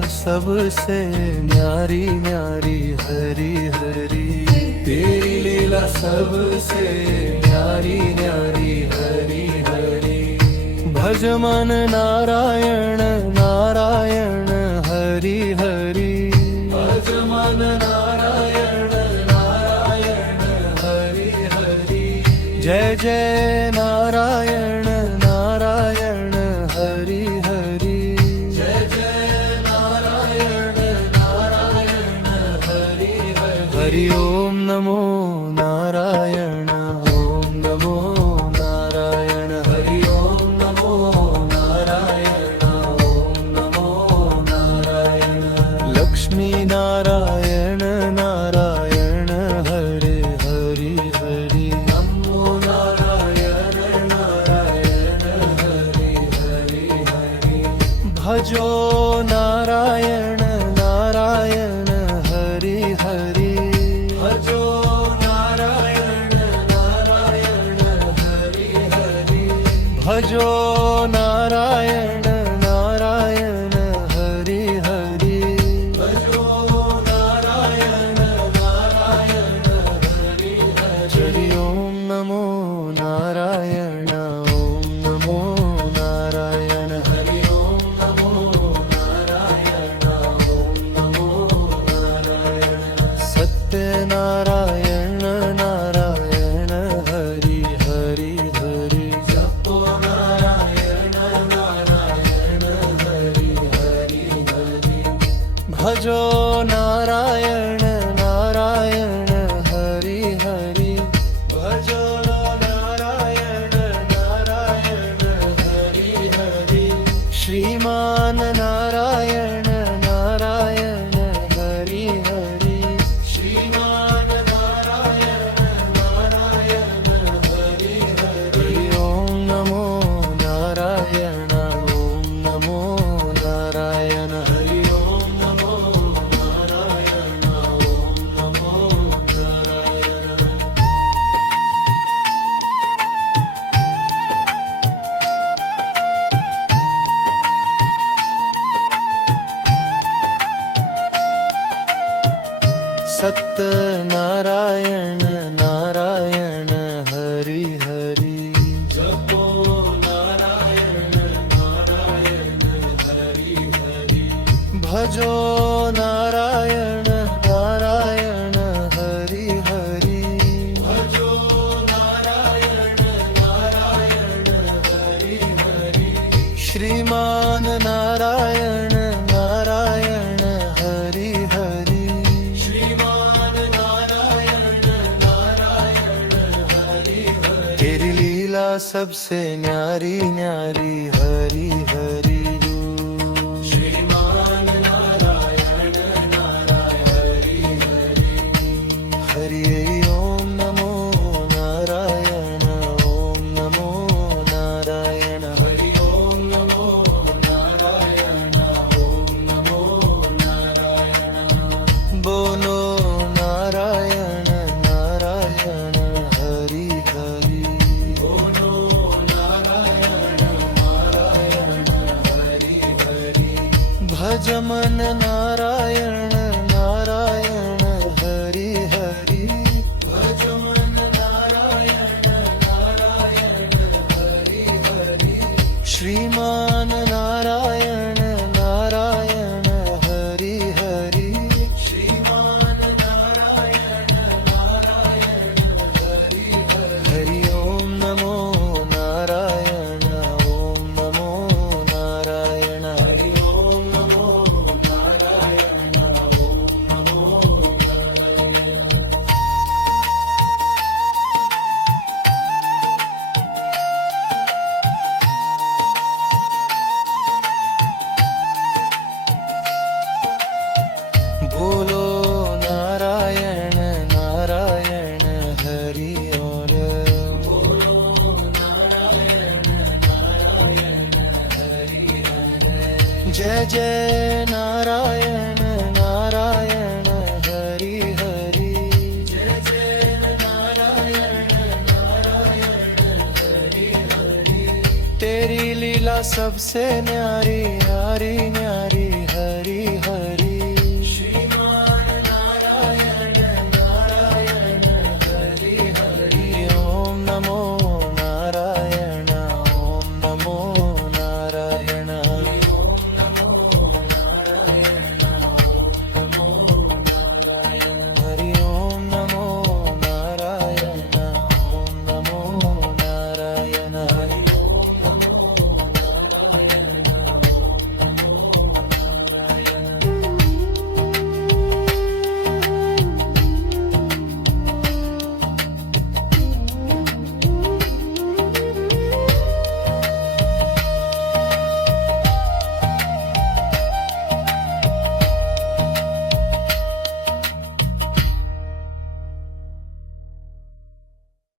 सबसे न्यारी न्यारी हरी हरी, तेरी लीला सबसे न्यारी न्यारी हरी हरी। भज मन नारायण नारायण हरि हरि, भज मन नारायण नारायण हरि हरि। जय जय नारायण नारायण हरि हरि, जय जय नारायण नारायण हरि हरि। हरि ओम नमो नारायण, ओम नमो नारायण। हरि ओम नमो नारायण, ओम नमो नारायण। लक्ष्मी नारायण नारायण हरे हरि हरि, नमो नारायण नारायण हरि हरि हरि। भजो नारायण नारायण हरि हरि, भजो नारायण नारायण हरि हरि। भजो नारायण नारायण हरि हरि, भजो नारायण नारायण हरि हरि। हरि ओम नमो नारायण, ओम नमो नारायण। हरि ओम नमो नारायण, ओम नमो नारायण। सत्य नारायण नारायण हरि हरि हरि, जपो नारायण नारायण हरि हरि हरि। भजो नारायण नारायण हरि हरि, भजो नारायण नारायण हरि हरि। श्रीमान नारायण नारायण हरि हरि, श्रीमान नारायण नारायण हरि हरि। ओम नमो नारायण, ओम नमो नारायण। हरि ओम नमो नारायण, ओम नमो नारायण। सत्य नारायण नारायण हरि हरि, जपो नारायण नारायण हरि हरि। भजो नारायण नारायण हरि हरि, भजो नारायण नारायण हरि हरि। श्रीमान नारायण नारायण हरि हरि, श्रीमान नारायण नारायण हरि हरि। तेरी लीला सबसे न्यारी न्यारी हरि हरि। श्रीमान नारायण नारायण हरि हरि। ओम नमो नारायण, ओम नमो नारायण। हरि ओम नमो नारायण, ओम नमो नारायण। बोलो नारायण नारायण हरि हरि, बोलो नारायण नारायण हरि हरि। भज मन नारायण नारायण हरि हरि, भज मन नारायण नारायण हरि हरि। श्रीमान नारायण नारायण हरि हरि, श्रीमान नारायण नारायण हरि हरि। हरि ओम नमो नारायण, ओम नमो नारायण। हरि ओम नमो नारायण, ओम नमो नारायण। बोलो नारायण नारायण हरि और, बोलो नारायण नारायण हरि हरि। जय जय नारायण नारायण हरि हरि, जय जय नारायण नारायण हरि हरि। तेरी लीला सबसे न्यारी न्यारी